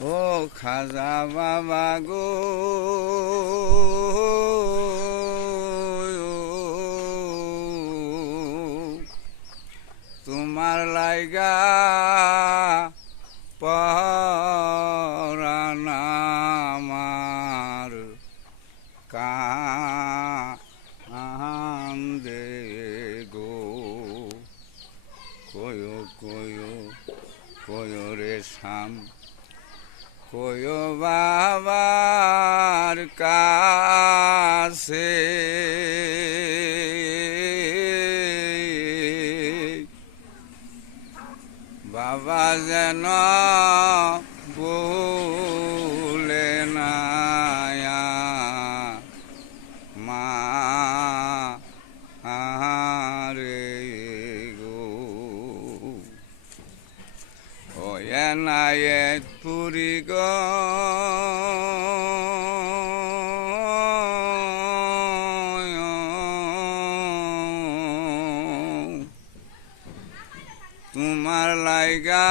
ও খাজা বাবা গো, তোমার লাইগা পরাণ আমার কান্দে গো। কয়ো কয়ো কয়ো রে শাম, কয়ো বাবার কাছে বাবা যেন ভুলে না মা রে গো। ও এনায়েত পুরি গো, তোমার লাইগা